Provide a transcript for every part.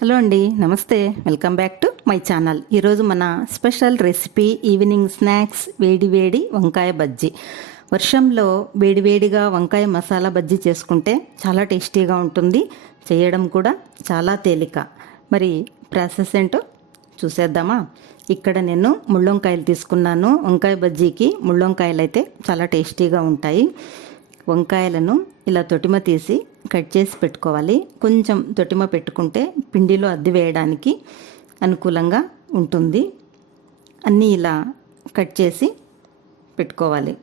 Hello అండి నమస్తే. Welcome back to my channel ఈరోజు మన స్పెషల్ రెసిపీ ఈవినింగ్ స్నాక్స్ వేడి వేడి వంకాయ బజ్జీ. వర్షంలో వేడివేడిగా వంకాయ మసాలా బజ్జీ చేసుకుంటే చాలా టేస్టీగా ఉంటుంది. చేయడం కూడా చాలా తేలిక. మరి ప్రాసెస్ ఏంటో చూసేద్దామా? ఇక్కడ నేను ముళ్ళొంకాయలు తీసుకున్నాను. వంకాయ బజ్జీకి ముళ్ళొంకాయలు అయితే చాలా టేస్టీగా ఉంటాయి. వంకాయలను ఇలా తొటిమ తీసి కట్ చేసి పెట్టుకోవాలి. కొంచెం తొటిమ పెట్టుకుంటే పిండిలో అద్దె వేయడానికి అనుకూలంగా ఉంటుంది. అన్నీ ఇలా కట్ చేసి పెట్టుకోవాలి.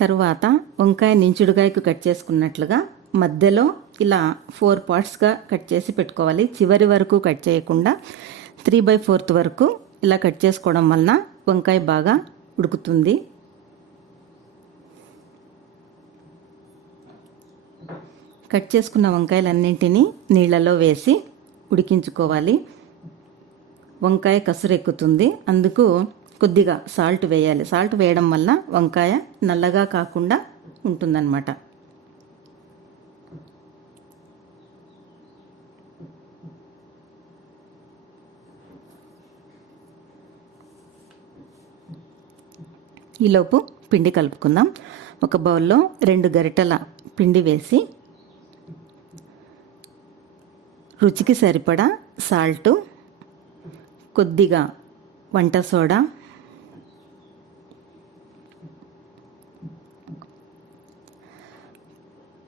తరువాత వంకాయ నించుడుగాయకు కట్ చేసుకున్నట్లుగా మధ్యలో ఇలా ఫోర్ పార్ట్స్గా కట్ చేసి పెట్టుకోవాలి. చివరి వరకు కట్ చేయకుండా త్రీ బై ఫోర్త్ వరకు ఇలా కట్ చేసుకోవడం వలన వంకాయ బాగా ఉడుకుతుంది. కట్ చేసుకున్న వంకాయలన్నింటినీ నీళ్ళలో వేసి ఉడికించుకోవాలి. వంకాయ కసురెక్కుతుంది. అందుకు కొద్దిగా సాల్ట్ వేయాలి. సాల్ట్ వేయడం వల్ల వంకాయ నల్లగా కాకుండా ఉంటుందన్నమాట. ఈలోపు పిండి కలుపుకుందాం. ఒక బౌల్లో రెండు గరిటెల పిండి వేసి రుచికి సరిపడా సాల్టు కొద్దిగా వంట సోడా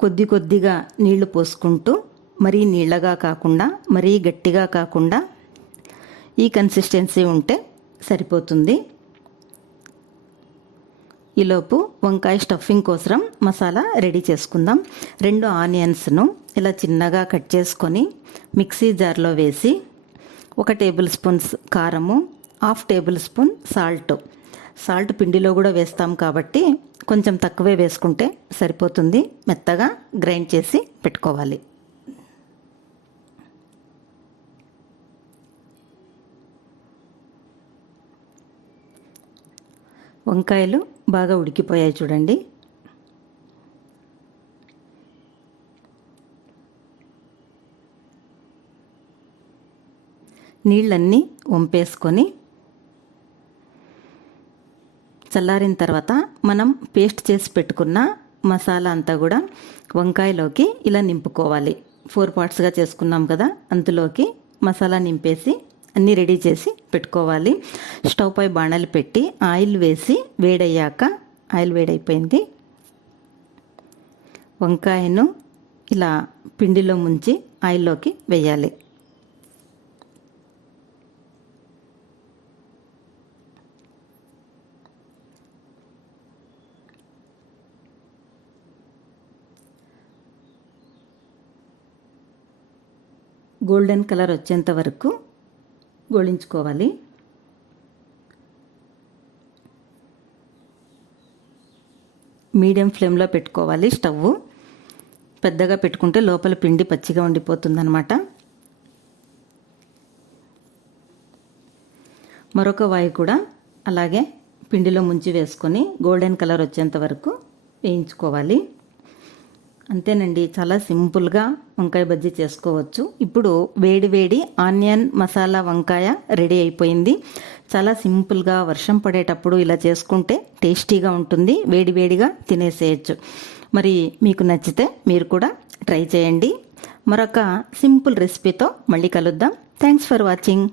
కొద్ది కొద్దిగా నీళ్ళు పోసుకుంటూ మరీ నీళ్ళగా కాకుండా మరీ గట్టిగా కాకుండా ఈ కన్సిస్టెన్సీ ఉంటే సరిపోతుంది. ఈలోపు వంకాయ స్టఫింగ్ కోసం మసాలా రెడీ చేసుకుందాం. రెండు ఆనియన్స్ను ఇలా చిన్నగా కట్ చేసుకొని మిక్సీ జార్లో వేసి ఒక టేబుల్ స్పూన్స్ కారము half table spoon salt. Salt పిండిలో కూడా వేస్తాం కాబట్టి కొంచెం తక్కువే వేసుకుంటే సరిపోతుంది. మెత్తగా గ్రైండ్ చేసి పెట్టుకోవాలి. వంకాయలు బాగా ఉడికిపోయాయి చూడండి. నీళ్ళన్నీ వంపేసుకొని చల్లారిన తర్వాత మనం పేస్ట్ చేసి పెట్టుకున్న మసాలా అంతా కూడా వంకాయలోకి ఇలా నింపుకోవాలి. ఫోర్ పార్ట్స్గా చేసుకున్నాం కదా అందులోకి మసాలా నింపేసి అన్నీ రెడీ చేసి పెట్టుకోవాలి. స్టవ్ పై బాణలు పెట్టి ఆయిల్ వేసి వేడయ్యాక ఆయిల్ వేడైపోయింది. వంకాయను ఇలా పిండిలో ముంచి ఆయిల్లోకి వేయాలి. గోల్డెన్ కలర్ వచ్చేంత వరకు గోళించుకోవాలి. మీడియం ఫ్లేమ్లో పెట్టుకోవాలి స్టవ్. పెద్దగా పెట్టుకుంటే లోపల పిండి పచ్చిగా ఉండిపోతుందన్నమాట. మరొక వాయి కూడా అలాగే పిండిలో ముంచి వేసుకొని గోల్డెన్ కలర్ వచ్చేంత వరకు వేయించుకోవాలి. అంతేనండి. చాలా సింపుల్గా వంకాయ బజ్జీ చేసుకోవచ్చు. ఇప్పుడు వేడి వేడి ఆనియన్ మసాలా వంకాయ రెడీ అయిపోయింది. చాలా సింపుల్గా వర్షం పడేటప్పుడు ఇలా చేసుకుంటే టేస్టీగా ఉంటుంది. వేడి వేడిగా తినేసేయచ్చు. మరి మీకు నచ్చితే మీరు కూడా ట్రై చేయండి. మరొక సింపుల్ రెసిపీతో మళ్ళీ కలుద్దాం. Thanks for watching.